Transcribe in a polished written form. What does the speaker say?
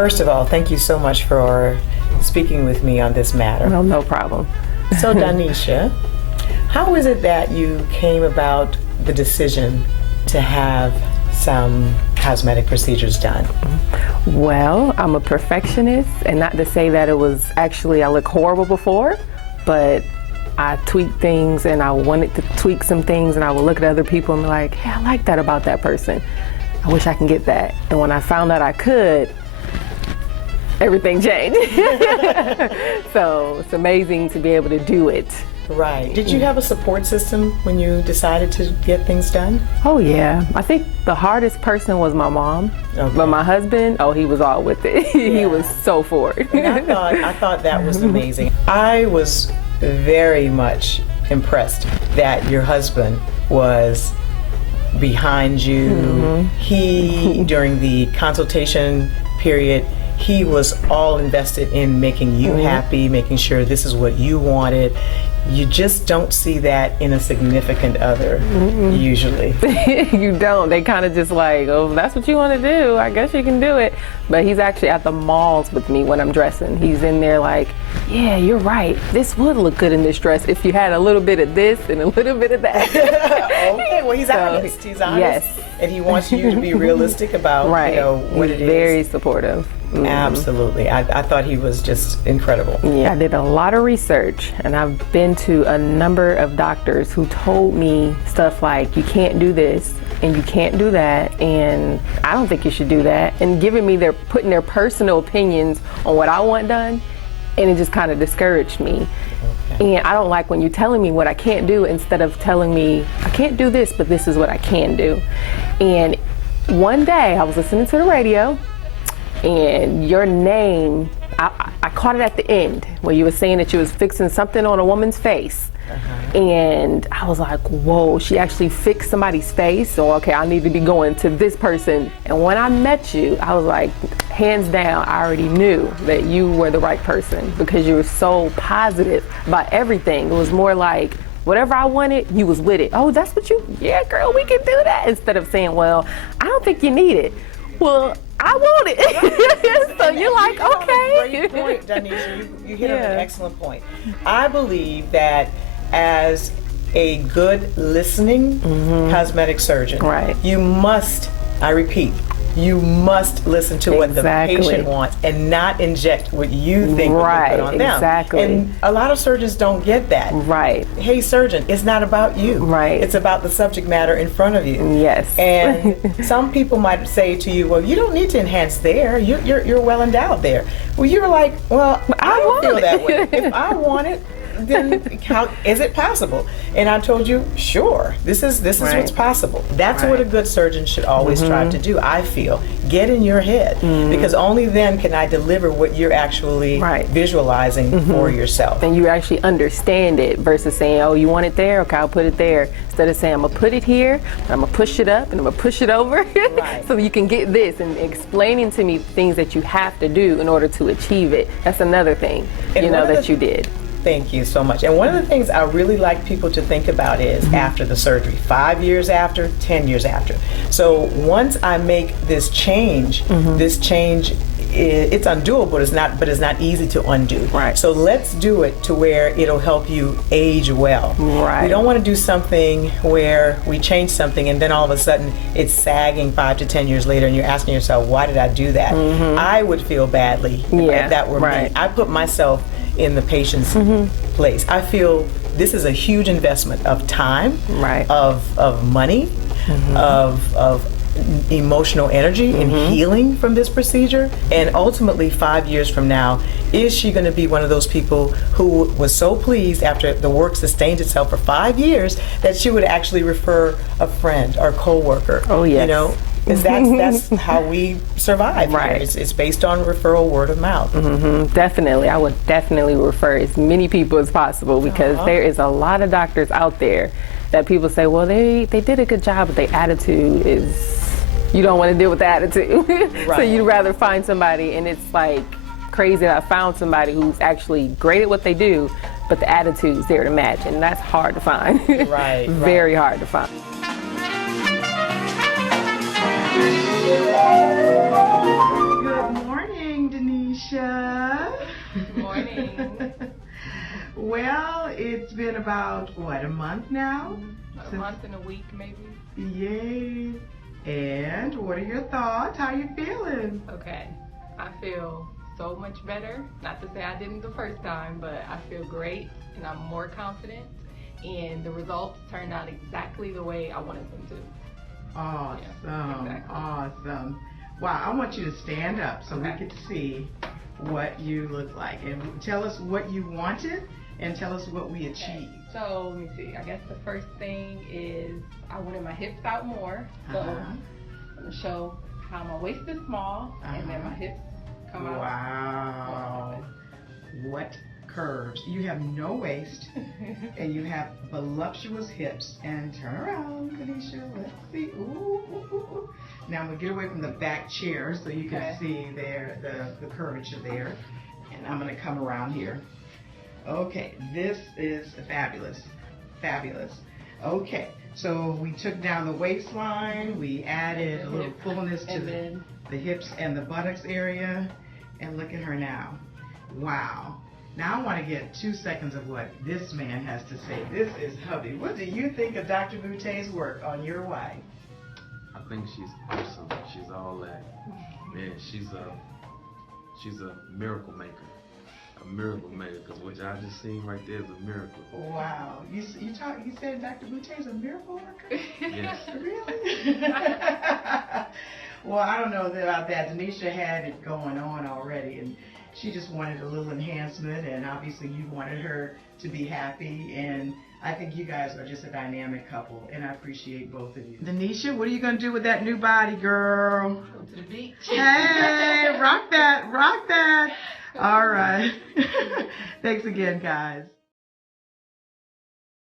First of all, thank you so much for speaking with me on this matter. No, no problem. So Donisha, how is it that you came about the decision to have some cosmetic procedures done? Well, I'm a perfectionist, and not to say that it was actually I look horrible before, but I tweak things and I wanted to tweak some things, and I would look at other people and be like, hey, I like that about that person. I wish I can get that. And when I found out I could, everything changed. So it's amazing to be able to do it. Right. Did you have a support system when you decided to get things done? Oh yeah. I think the hardest person was my mom. Okay. But my husband, oh, he was all with it. He was so for it. And I thought that was amazing. I was very much impressed that your husband was behind you. He, during the consultation period, he was all invested in making you happy, making sure this is what you wanted. You just don't see that in a significant other, usually. You don't. They kind of just like, oh, that's what you want to do, I guess you can do it. But he's actually at the malls with me when I'm dressing. He's in there like, yeah, you're right. This would look good in this dress if you had a little bit of this and a little bit of that. Okay, well, he's honest. He's honest. Yes. And he wants you to be realistic about right. What it is. Very supportive. Absolutely. I thought he was just incredible. Yeah, I did a lot of research, and I've been to a number of doctors who told me stuff like, you can't do this and you can't do that, and I don't think you should do that, and putting their personal opinions on what I want done, and it just kind of discouraged me. Okay. And I don't like when you're telling me what I can't do instead of telling me I can't do this, but this is what I can do. And one day I was listening to the radio, and your name, I caught it at the end where you were saying that you was fixing something on a woman's face. And I was like, whoa, she actually fixed somebody's face? So okay, I need to be going to this person. And when I met you, I was like, hands down, I already knew that you were the right person because you were so positive about everything. It was more like, whatever I wanted, you was with it. Oh, that's what yeah, girl, we can do that. Instead of saying, well, I don't think you need it. Well, I want it. So you're like, okay. Great point, Donisha. You hit on an excellent point. I believe that as a good listening cosmetic surgeon, you must, I repeat, you must listen to what the patient wants and not inject what you think would look good on them. Exactly. And a lot of surgeons don't get that. Right. Hey, surgeon, it's not about you. Right. It's about the subject matter in front of you. Yes. And some people might say to you, well, you don't need to enhance there. You're well endowed there. Well, you're like, well, I don't feel that way. If I want it, then how is it possible? And I told you, sure, this is what's possible. That's what a good surgeon should always strive to do, I feel. Get in your head, because only then can I deliver what you're actually visualizing for yourself. And you actually understand it versus saying, oh, you want it there? Okay, I'll put it there. Instead of saying, I'm gonna put it here, I'm gonna push it up, and I'm gonna push it over, so that you can get this, and explaining to me things that you have to do in order to achieve it. That's another thing, that you did. Thank you so much. And one of the things I really like people to think about is after the surgery, 5 years after, 10 years after. So once I make this change, it's undoable, but it's not easy to undo. Right. So let's do it to where it'll help you age well. Right. We don't want to do something where we change something and then all of a sudden it's sagging 5 to 10 years later and you're asking yourself, why did I do that? I would feel badly if that were me. I put myself in the patient's place. I feel this is a huge investment of time, of money, of emotional energy and healing from this procedure. And ultimately, 5 years from now, is she going to be one of those people who was so pleased after the work sustained itself for 5 years that she would actually refer a friend or coworker? Oh yes. Because that's how we survive. Right. It's based on referral, word of mouth. Definitely. I would definitely refer as many people as possible because there is a lot of doctors out there that people say, well, they did a good job, but their attitude is, you don't want to deal with the attitude. So you'd rather find somebody, and it's like crazy that I found somebody who's actually great at what they do, but the attitude's there to match, and that's hard to find. Very hard to find. Good morning. Donisha. Good morning. Well, it's been about, what, a month now? A month and a week, maybe. Yay. And what are your thoughts? How are you feeling? Okay. I feel so much better. Not to say I didn't the first time, but I feel great and I'm more confident. And the results turned out exactly the way I wanted them to. Awesome. Yeah, exactly. Awesome. Wow, I want you to stand up so Okay. we can see what you look like. And tell us what you wanted and tell us what we achieved. So let me see. I guess the first thing is I wanted my hips out more. So I'm going to show how my waist is small and then my hips come out. Wow. What curves. You have no waist and you have voluptuous hips. And turn around, Donisha. Let's see. Ooh, ooh, ooh, ooh. Now I'm going to get away from the back chair so you can see there the curvature there. And I'm going to come around here. Okay, this is fabulous. Fabulous. Okay, so we took down the waistline, we added a little fullness to the hips and the buttocks area, and look at her now. Wow. Now I want to get 2 seconds of what this man has to say. This is hubby. What do you think of Dr. Boutte's work on your wife? I think she's awesome. She's all that. Man, she's a miracle maker. A miracle maker, because what I just seen right there is a miracle. Wow. You said Dr. Boutte's a miracle worker? Yes. Really? Well, I don't know about that. Donisha had it going on already, and she just wanted a little enhancement, and obviously you wanted her to be happy, and I think you guys are just a dynamic couple, and I appreciate both of you. Donisha, what are you going to do with that new body, girl? Go to the beach. Hey, rock that, rock that. All right. Thanks again, guys.